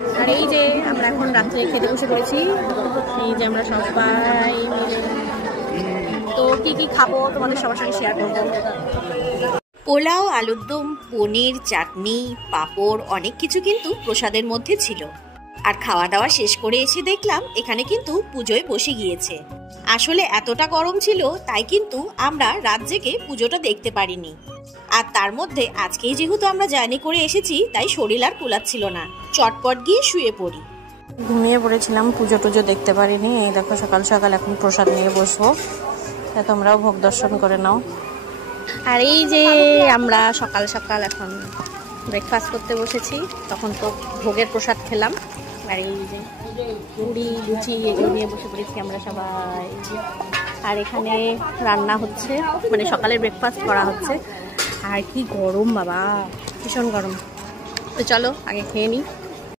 আর এই যে আমরা এখন রাত্রে খেতে বসে পড়েছি, এই যে আমরা সবাই তো কি কি খাবো তোমাদের সবার সঙ্গে শেয়ার করবো। পোলাও, আলুর দম, পনির, চাটনি, পাঁপড়, অনেক কিছু কিন্তু প্রসাদের মধ্যে ছিল। আর খাওয়া দাওয়া শেষ করে এসে দেখলাম এখানে কিন্তু পুজোয় বসে গিয়েছে। আসলে এতটা গরম ছিল তাই কিন্তু আমরা রাত জেগে পুজোটা দেখতে পারিনি। আর তার মধ্যে আজকেই যেহেতু আমরা জার্নি করে এসেছি তাই শরীর আর কুলাচ্ছিল না, চটপট গিয়ে শুয়ে পড়ি। ঘুমিয়ে পড়েছিলাম, পুজো টুজো দেখতে পারিনি। এই দেখো সকাল সকাল এখন প্রসাদ নিয়ে বসবো, তা তোমরাও ভোগ দর্শন করে নাও। আর এই যে আমরা সকাল সকাল এখন ব্রেকফাস্ট করতে বসেছি, তখন তো ভোগের প্রসাদ খেলাম। আর এই যে পুরি লুচি এগুলো নিয়ে বসে পড়েছি আমরা সবাই। আর এখানে রান্না হচ্ছে, মানে সকালের ব্রেকফাস্ট করা হচ্ছে। আর কি গরম বাবা, ভীষণ গরম। তো চলো আগে খেয়ে নিই।